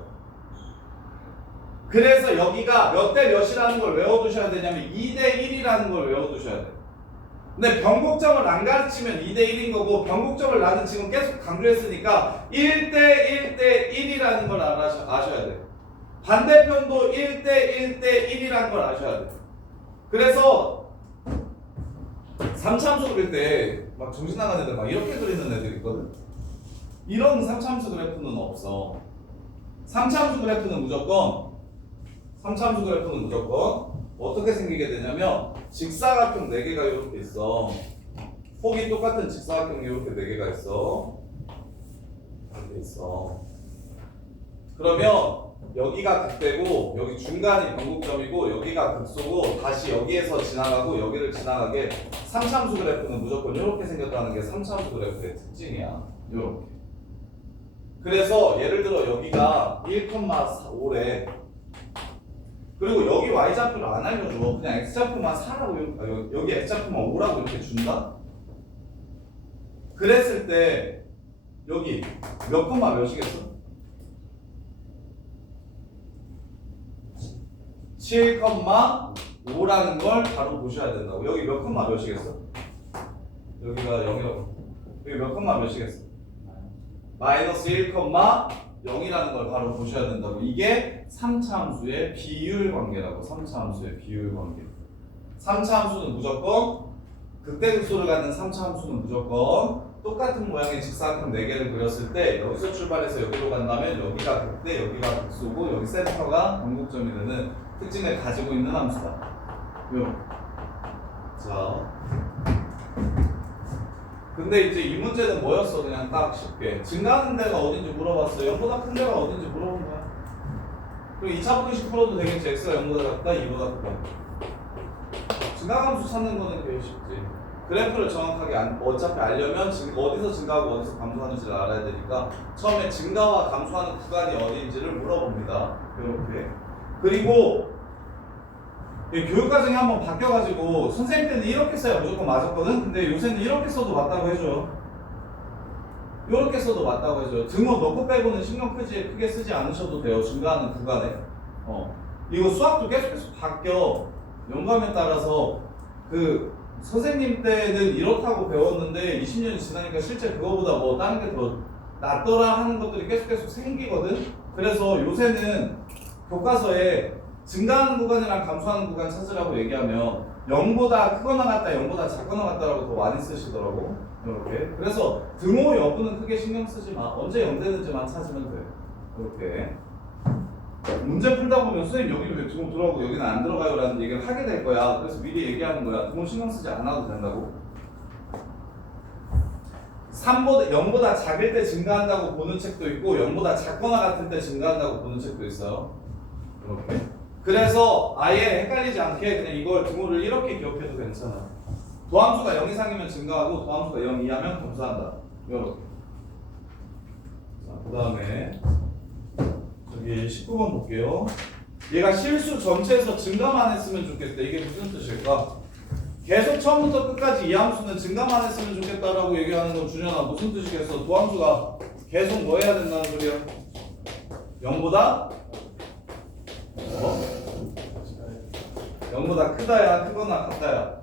그래서 여기가 몇 대 몇이라는 걸 외워두셔야 되냐면 2대 1이라는 걸 외워두셔야 돼. 근데 변곡점을 안 가르치면 2대 1인 거고 변곡점을 나는 지금 계속 강조했으니까 1대 1대 1이라는 걸 아셔야 돼. 반대편도 1대 1대 1이라는 걸 아셔야 돼. 그래서 3차함수 그릴 때 막 정신 나간 애들 막 이렇게 그리는 애들 있거든. 이런 3차함수 그래프는 없어. 3차함수 그래프는 무조건 어떻게 생기게 되냐면 직사각형 4개가 이렇게 있어. 폭이 똑같은 직사각형이 이렇게 4개가 있어. 이렇게 있어. 그러면 여기가 극대고 여기 중간이 변곡점이고 여기가 극소고 다시 여기에서 지나가고 여기를 지나가게 3차함수 그래프는 무조건 이렇게 생겼다는 게 3차함수 그래프의 특징이야. 이렇게. 그래서 예를 들어 여기가 1,5래. 그리고 여기 y좌표를 안 알려줘. 그냥 x좌표만 4라고 여기 x좌표만 5라고 이렇게 준다? 그랬을 때 여기 몇 콤마 몇이겠어? 7,5라는 걸 바로 보셔야 된다고. 여기 몇 콤마 몇이겠어? 여기가 0이라고. 여기 몇 콤마 몇이겠어? 마이너스 1,0이라는 걸 바로 보셔야 된다고. 이게 3차 함수의 비율 관계라고. 3차 함수의 비율 관계. 3차 함수는 무조건 극대극소를 갖는 3차 함수는 무조건 똑같은 모양의 직사각형 4개를 그렸을 때 여기서 출발해서 여기로 간다면 여기가 극대, 여기가 극소고 여기 센터가 변곡점이 되는 특징을 가지고 있는 함수다. 요. 자. 근데 이제 이 문제는 뭐였어? 그냥 딱 쉽게 증가하는 데가 어딘지 물어봤어. 0보다 큰 데가 어딘지 물어본 거야. 그리고 2차 분식 풀어도 되겠지. x가 0보다 작다, 2보다 크다. 증가함수 찾는 거는 되게 쉽지. 그래프를 정확하게 어차피 알려면 어디서 증가하고 어디서 감소하는지를 알아야 되니까 처음에 증가와 감소하는 구간이 어디인지를 물어봅니다. 이렇게. 그리고 교육과정이 한번 바뀌어가지고 선생님 때는 이렇게 써야 무조건 맞았거든. 근데 요새는 이렇게 써도 맞다고 해줘요. 이렇게 써도 맞다고 해줘요. 등호 넣고 빼고는 신경 크게 쓰지 않으셔도 돼요. 증가하는 구간에. 이거 수학도 계속 바뀌어. 영감에 따라서 그 선생님 때는 이렇다고 배웠는데 20년이 지나니까 실제 그거보다 뭐 다른 게 더 낫더라 하는 것들이 계속 생기거든. 그래서 요새는 교과서에 증가하는 구간이랑 감소하는 구간 찾으라고 얘기하면 0보다 크거나 같다, 0보다 작거나 같다라고 더 많이 쓰시더라고. 이렇게. 그래서 등호 여부는 크게 신경 쓰지 마. 언제 0 되는지만 찾으면 돼. 이렇게. 문제 풀다 보면 선생님 여기 왜 등호 들어가고 여기는 안 들어가요? 라는 얘기를 하게 될 거야. 그래서 미리 얘기하는 거야. 등호 신경 쓰지 않아도 된다고. 0보다 작을 때 증가한다고 보는 책도 있고 0보다 작거나 같을 때 증가한다고 보는 책도 있어요. 이렇게. 그래서 아예 헷갈리지 않게 그냥 이걸 등호를 이렇게 기억해도 괜찮아. 도함수가 0 이상이면 증가하고 도함수가 0 이하면 감소한다. 이렇게. 자, 그 다음에 여기 19번 볼게요. 얘가 실수 전체에서 증가만 했으면 좋겠다. 이게 무슨 뜻일까? 계속 처음부터 끝까지 이 함수는 증가만 했으면 좋겠다라고 얘기하는 건 준현아 무슨 뜻이겠어? 도함수가 계속 뭐 해야 된다는 소리야? 0보다 0보다 크다야, 크거나 같다야?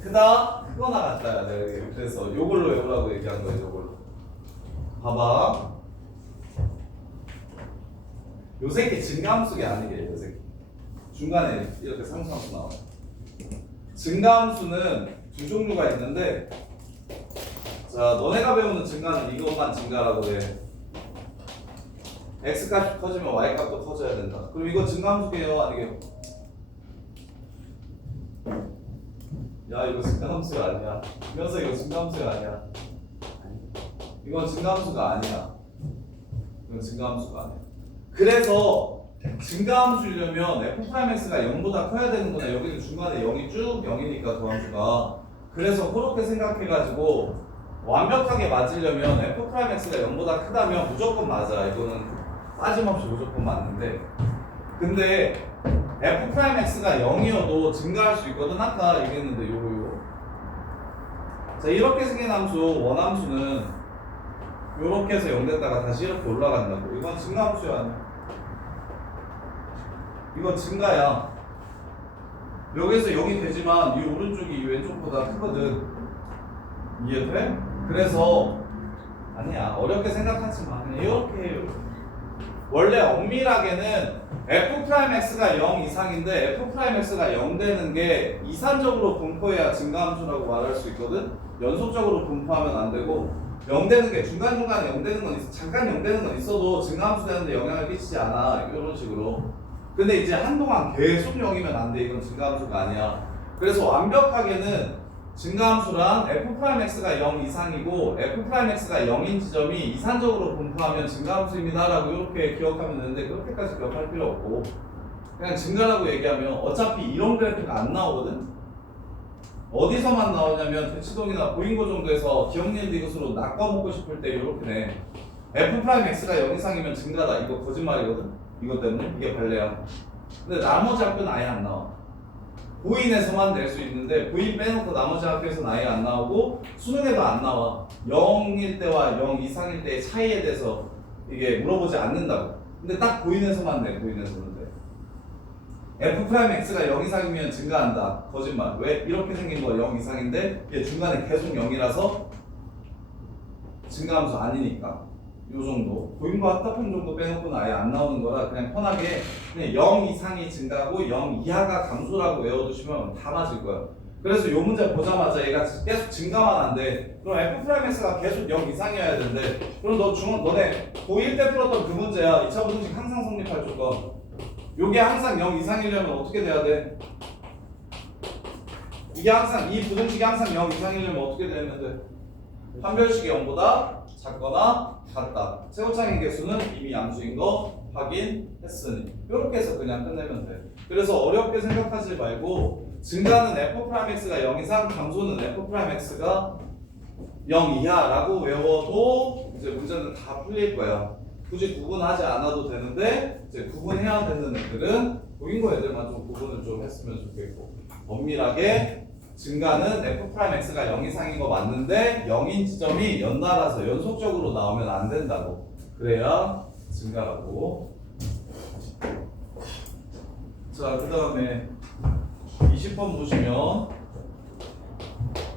크다, 크거나 같다야. 내가 그래서 요걸로 외우라고 얘기한 거야, 요걸로. 봐봐. 요 새끼 증가함수가 아니게, 요 새끼. 중간에 이렇게 상수함수 나와. 증가함수는 두 종류가 있는데, 자, 너네가 배우는 증가는 이것만 증가라고 해. x값이 커지면 y값도 커져야 된다. 그럼 이거 증가함수게요? 아니게요? 야, 이거 증가함수가 아니야. 이면서 이거 증가함수가 아니야. 이건 증가함수가 아니야. 이건 증가함수가 아니야. 그래서 증가함수려면 f'x가 0보다 커야 되는구나. 여기는 중간에 0이 쭉 0이니까 도함수가. 그래서 그렇게 생각해가지고 완벽하게 맞으려면 f'x가 0보다 크다면 무조건 맞아. 이거는 빠짐없이 무조건 맞는데, 근데 f'x가 0이어도 증가할 수 있거든. 아까 얘기했는데 요거. 자, 이렇게 생긴 함수 원함수는 요렇게 해서 0 됐다가 다시 이렇게 올라간다고. 이건 증가함수야 아니야? 이건 증가야. 여기서 0이 되지만 이 오른쪽이 이 왼쪽보다 크거든. 이해돼? 그래서 아니야, 어렵게 생각하지 마. 그냥 이렇게 해요. 원래 엄밀하게는 f'x가 0 이상인데 f'x가 0 되는 게 이산적으로 분포해야 증가함수라고 말할 수 있거든. 연속적으로 분포하면 안 되고 0 되는 게 중간중간에 0 되는 건 있어. 잠깐 0 되는 건 있어도 증가함수 되는데 영향을 끼치지 않아. 이런 식으로. 근데 이제 한동안 계속 0이면 안 돼. 이건 증가함수가 아니야. 그래서 완벽하게는 증가함수란 f'x가 0 이상이고 f'x가 0인 지점이 이산적으로 분포하면 증가함수입니다 라고 이렇게 기억하면 되는데 그렇게까지 기억할 필요 없고 그냥 증가라고 얘기하면 어차피 이런 그래프가 안 나오거든. 어디서만 나오냐면 대치동이나 보인고 정도에서 기억일 디귿으로 낚아먹고 싶을 때 이렇게 내 f'x가 0 이상이면 증가다. 이거 거짓말이거든. 이것 때문에 이게 발레야. 근데 나머지 학교는 아예 안 나와. 부인에서만 낼 수 있는데 부인 빼놓고 나머지 학교에서는 아예 안 나오고 수능에도 안 나와. 0일 때와 0 이상일 때의 차이에 대해서 이게 물어보지 않는다고. 근데 딱 부인에서만 내. 부인에서는 돼. f'x가 0 이상이면 증가한다. 거짓말. 왜? 이렇게 생긴 거 0 이상인데 이게 중간에 계속 0이라서 증가함수 아니니까. 요 정도. 보인과 합답형 정도 빼놓고는 아예 안 나오는 거라 그냥 편하게 그냥 0 이상이 증가고 0 이하가 감소라고 외워두시면 다 맞을 거야. 그래서 요 문제 보자마자 얘가 계속 증가만 안 돼. 그럼 f'x가 계속 0 이상이어야 되는데 그럼 너네 고1 때 풀었던 그 문제야. 2차 부등식 항상 성립할 조건. 요게 항상 0 이상이려면 어떻게 돼야 돼? 이게 항상 이 부등식이 항상 0 이상이려면 어떻게 되는데? 판별식이 0보다 작거나 같다. 최고차항의 개수는 이미 암수인 거 확인했으니 이렇게 해서 그냥 끝내면 돼. 그래서 어렵게 생각하지 말고 증가는 f'x가 0 이상, 감소는 f'x가 0 이하라고 외워도 이제 문제는 다 풀릴 거야. 굳이 구분하지 않아도 되는데 이제 구분해야 되는 애들은 보인고 애들만 좀 구분을 좀 했으면 좋겠고 엄밀하게 증가는 f'x가 0 이상인 거 맞는데 0인 지점이 연달아서 연속적으로 나오면 안 된다고. 그래야 증가라고. 자, 그 다음에 20번 보시면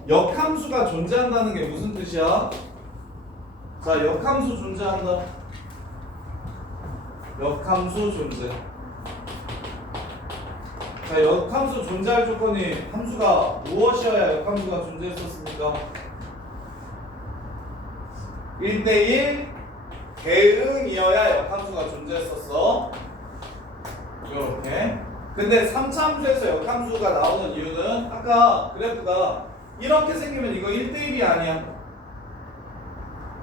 역함수가 존재한다는 게 무슨 뜻이야? 자, 역함수 존재한다. 역함수 존재. 자, 역함수 존재할 조건이 함수가 무엇이어야 역함수가 존재했었습니까? 1대1 대응이어야 역함수가 존재했었어. 이렇게. 근데 3차 함수에서 역함수가 나오는 이유는 아까 그래프가 이렇게 생기면 이거 1대1이 아니야.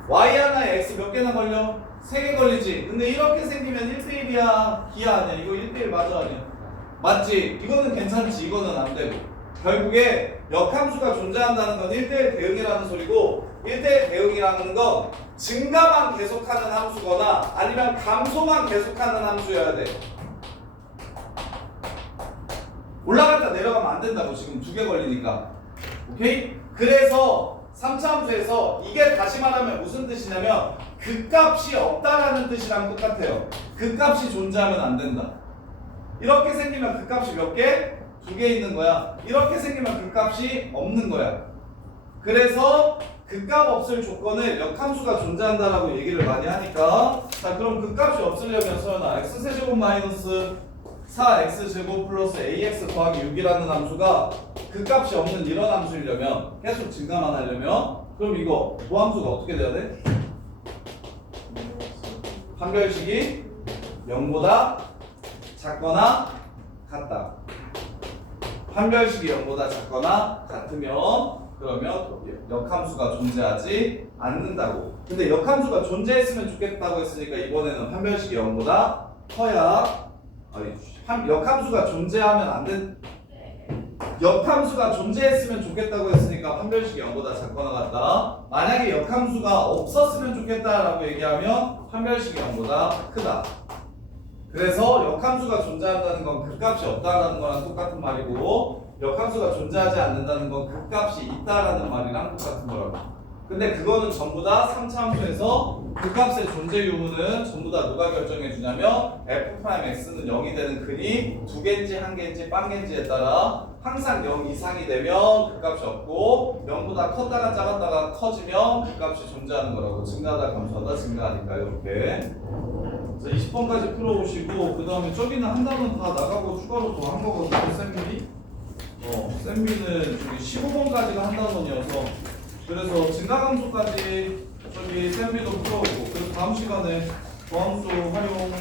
y 하나에 x 몇 개나 걸려? 3개 걸리지. 근데 이렇게 생기면 1대1이야. 기야 아니야. 이거 1대1 맞아 아니야? 맞지? 이거는 괜찮지. 이거는 안 되고. 결국에 역함수가 존재한다는 건 1대1 대응이라는 소리고 1대1 대응이라는 건 증가만 계속하는 함수거나 아니면 감소만 계속하는 함수여야 돼. 올라갔다 내려가면 안 된다고. 지금 2개 걸리니까. 오케이? 그래서 3차 함수에서 이게 다시 말하면 무슨 뜻이냐면 극값이 없다라는 뜻이랑 똑같아요. 극값이 존재하면 안 된다. 이렇게 생기면 극값이 몇 개? 2개 있는 거야. 이렇게 생기면 극값이 없는 거야. 그래서 극값 없을 조건을 역함수가 존재한다라고 얘기를 많이 하니까 자, 그럼 극값이 없으려면 서연아 x세제곱 마이너스 4x제곱 플러스 ax 더하기 6이라는 함수가 극값이 없는 이런 함수이려면 계속 증가만 하려면 그럼 이거 도함수가 어떻게 돼야 돼? 판별식이 0보다 작거나 같다. 판별식이 0보다 작거나 같으면 그러면 역함수가 존재하지 않는다고. 근데 역함수가 존재했으면 좋겠다고 했으니까 이번에는 판별식이 0보다 커야 역함수가 존재하면 안 된. 역함수가 존재했으면 좋겠다고 했으니까 판별식이 0보다 작거나 같다. 만약에 역함수가 없었으면 좋겠다라고 얘기하면 판별식이 0보다 크다. 그래서 역함수가 존재한다는 건 극값이 없다라는 거랑 똑같은 말이고 역함수가 존재하지 않는다는 건 극값이 있다라는 말이랑 똑같은 거라고. 근데 그거는 전부 다 3차 함수에서 극값의 존재 유무는 전부 다 누가 결정해 주냐면 f'x는 0이 되는 근이 2개인지 1개인지 빵개인지에 따라 항상 0 이상이 되면 극값이 없고 0보다 컸다가 작았다가 커지면 극값이 존재하는 거라고. 증가하다 감소하다 증가하니까 이렇게. 그래서 20번까지 풀어오시고 그 다음에 저기는 한 단원 다 나가고 추가로 더 한 거거든요. 쌤비. 쌤비는 저기 15번까지가 한 단원이어서 그래서 증가함수까지 저기 쌤비도 풀어오고 그래서 다음 시간에 저함수 활용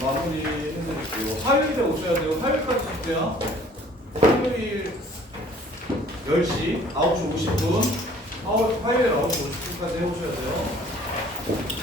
마무리 해드릴게요. 화요일에 오셔야 돼요. 화요일까지 숙제야. 화요일 10시 9시 50분 화요일 9시 50분까지 해오셔야 돼요.